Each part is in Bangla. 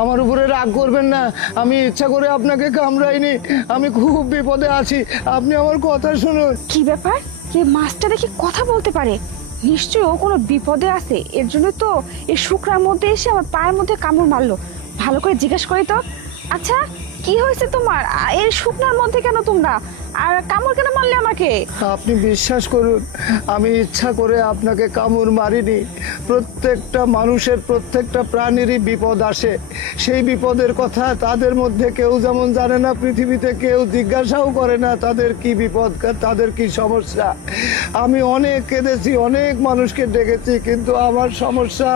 আমার উপরে রাগ করবেন না, আমি ইচ্ছা করে আপনাকে কামড়াইনি, আমি খুব বিপদে আছি, আপনি আমার কথা শুনুন। কি ব্যাপার? যে মাছটা দেখি কথা বলতে পারে, নিশ্চয়ই ও কোনো বিপদে আছে, এর জন্য তো এই শুকনার মধ্যে এসে আমার পায়ের মধ্যে কামড় মারলো। ভালো করে জিজ্ঞেস করি তো। আচ্ছা, কি হয়েছে তোমার? এই শুকনার মধ্যে কেন তোমরা? আর কামড় কেন মারলে আমাকে? আপনি বিশ্বাস করুন, আমি ইচ্ছা করে আপনাকে কামড় মারিনি। প্রত্যেকটা মানুষের, প্রত্যেকটা প্রাণীরই বিপদ আসে, সেই বিপদের কথা তাদের মধ্যে কেউ যেমন জানে না, পৃথিবীতে কেউ জিজ্ঞাসাও করে না তাদের কি বিপদ, তাদের কি সমস্যা। আমি অনেক কেঁদেছি, অনেক মানুষকে ডেকেছি, কিন্তু আমার সমস্যা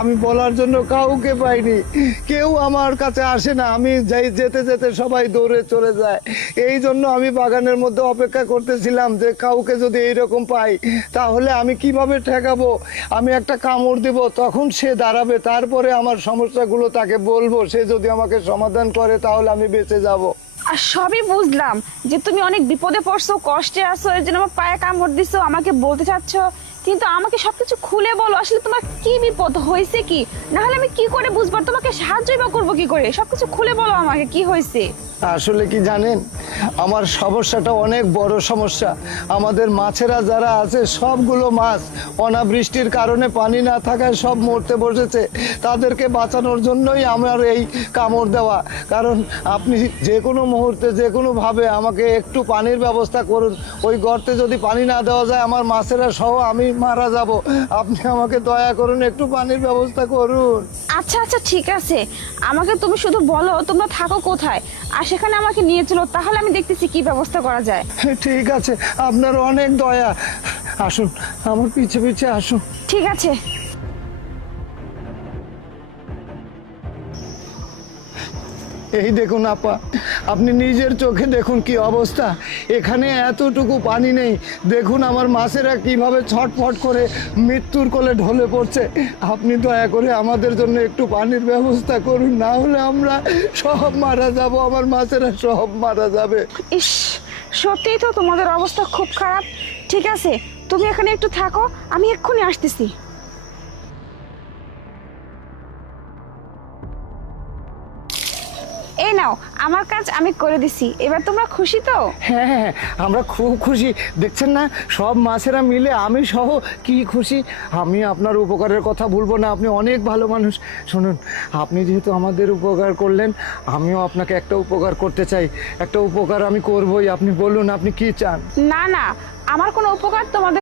আমি বলার জন্য কাউকে পাইনি। কেউ আমার কাছে আসে না, আমি যেতে যেতে সবাই দৌড়ে চলে যায়। এই জন্য আমি বাগানের মধ্যে অপেক্ষা করতেছিলাম যে কাউকে যদি এইরকম পাই তাহলে আমি কিভাবে ঠেকাবো। আমি একটা কামড় দেব, তখন সে দাঁড়াবে, তারপরে আমার সমস্যাগুলো তাকে বলবো, সে যদি আমাকে সমাধান করে তাহলে আমি বেঁচে যাব। আর সবই বুঝলাম যে তুমি অনেক বিপদে পড়ছো, কষ্টে আছো, এর জন্য আমার পায়ে কামড় দিছো, আমাকে বলতে চাচ্ছ, কিন্তু আমাকে সবকিছু খুলে বলো, আসলে তোমার কি বিপদ হয়েছে কি? না হলে আমি কি করে বুঝবো, তোমাকে সাহায্যই বা করবো কি করে? সবকিছু খুলে বলো আমাকে, কি হয়েছে? আসলে কি জানেন, আমার সমস্যাটা অনেক বড় সমস্যা। আমাদের মাছেরা যারা আছে, সবগুলো মাছ অনাবৃষ্টির কারণে পানি না থাকায় সব মরতে বসেছে। তাদেরকে বাঁচানোর জন্যই আমার এই কামড় দেওয়া। কারণ আপনি যে কোনো মুহূর্তে, যে কোনোভাবে আমাকে একটু পানির ব্যবস্থা করুন। ওই গর্তে যদি পানি না দেওয়া যায়, আমার মাছেরা সহ আমি মারা যাব। আপনি আমাকে দয়া করুন, একটু পানির ব্যবস্থা করুন। আচ্ছা আচ্ছা, ঠিক আছে, আমাকে তুমি শুধু বলো তোমরা থাকো কোথায়, আর সেখানে আমাকে নিয়ে চলো, তাহলে আমি দেখতেছি কি ব্যবস্থা করা যায়। ঠিক আছে, আপনার অনেক দয়া। আসুন, আমার পিছে পিছে আসুন। ঠিক আছে। এই দেখুন আপা, আপনি নিজের চোখে দেখুন কি অবস্থা। এখানে এতটুকু পানি নেই, দেখুন আমার মাছেরা কিভাবে ছটফট করে মৃত্যুর কোলে ঢলে পড়ছে। আপনি দয়া করে আমাদের জন্য একটু পানির ব্যবস্থা করুন, না হলে আমরা সব মারা যাব, আমার মাছেরা সব মারা যাবে। ইস, সত্যিই তো তোমাদের অবস্থা খুব খারাপ। ঠিক আছে, তুমি এখানে একটু থাকো, আমি এক্ষুনি আসতেছি। এই নাও, আমার কাজ আমি করে দিছি, এবার তোমরা খুশি তো? হ্যাঁ হ্যাঁ, আমরা খুব খুশি। দেখছেন না, সব মাছেরা মিলে, আমি সহ কি খুশি। আমি আপনার উপকারের কথা ভুলবো না, আপনি অনেক ভালো মানুষ। শুনুন, আপনি যেহেতু আমাদের উপকার করলেন, আমিও আপনাকে একটা উপকার করতে চাই। একটা উপকার আমি করবই, আপনি বলুন আপনি কি চান। না না, আমার কোনো উপকার তোমাদের